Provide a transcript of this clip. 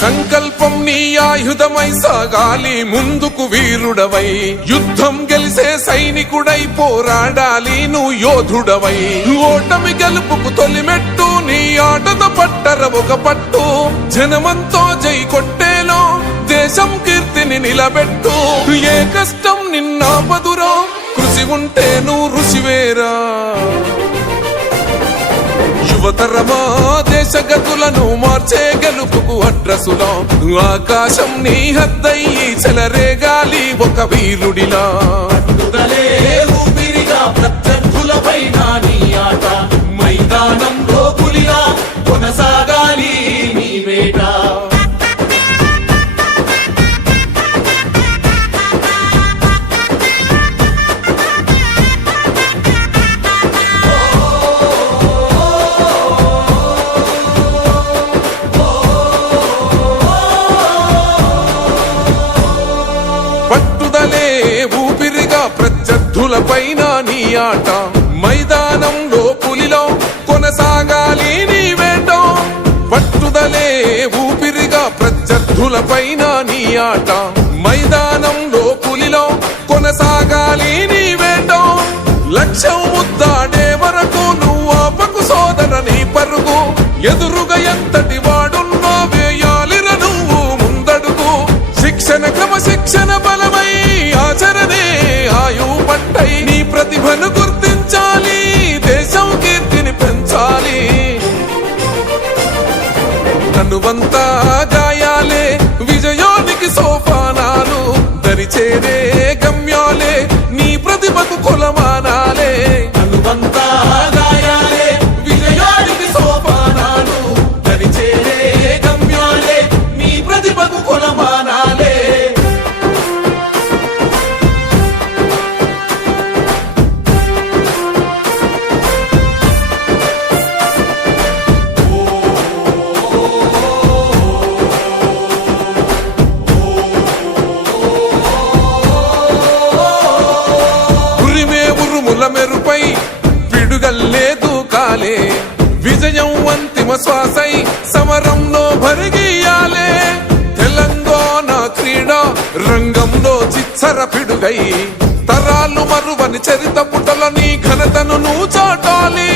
సంకల్పం నీ ఆయుధమై సాగాలి ముందుకు వీరుడవై, యుద్ధం గెలిసే సైనికుడై పోరాడాలి నువ్వు యోధుడవై. ఓటమి గెలుపుకు తొలిమెట్టు నీ ఆటద పట్టర ఒక పట్టు, జనమంతో జై కొట్టేలో దేశం కీర్తిని నిలబెట్టు. ఏ కష్టం నిన్నాపదురో కృషి ఉంటే నువ్వు రుచివేరా. యువతరమా దేశ గతులను మార్చే గెలుపుకు అడ్రసులో, ఆకాశం నీ హద్దయ్యి చెలరేగాలి ఒక వీరుడిలా. ఊపిరిగా ప్రత్యర్థులపైన నీ ఆట, మైదానంలో పులిలా కొనసాగాలి నీ వేట. పట్టుదలే ఊపిరిగా ప్రత్యర్థులపైన నీ ఆట, మైదానంలో పులిలో కొనసాగాలి నీ వేట. పట్టుదలే ఊపిరిగా ప్రత్యర్థులపైన నీ ఆట, మైదానంలో పులిలో కొనసాగాలి నీ వేట. లక్ష్యం ముద్దాడే వరకు నువ్వు ఆపకు సోదర నీ పరుగు, ఎదురుగా ఎంతటి వాడున్నా వేయాలిర నువ్వు ముందడుగు. శిక్షణ క్రమశిక్షణ బలమై ఆచరణే ఆయు పట్టై, నీ ప్రతిభను గుర్తించాలి దేశం కీర్తిని పెంచాలి. తనువంతా గాయాలే విజయానికి సోపానాలు, దరిచేరే గమ్యాలే నీ ప్రతిభకు కొలమానాలే. తనువంతా గాయాలే విజయానికి సోపానాలు, దరిచేరే గమ్యాలే నీ ప్రతిభకు కొలమానాలే. మెరుపై పిడుగల్లేదు కాలే, విజయం అంతిమ శ్వాసై సమరంలో భరిగియాలే. తెలంగాణ క్రీడా రంగంలో చిచ్చర పిడుగై, తరాలు మరువని చరిత పుటల నీ ఘనతను నువ్వు చాటాలి.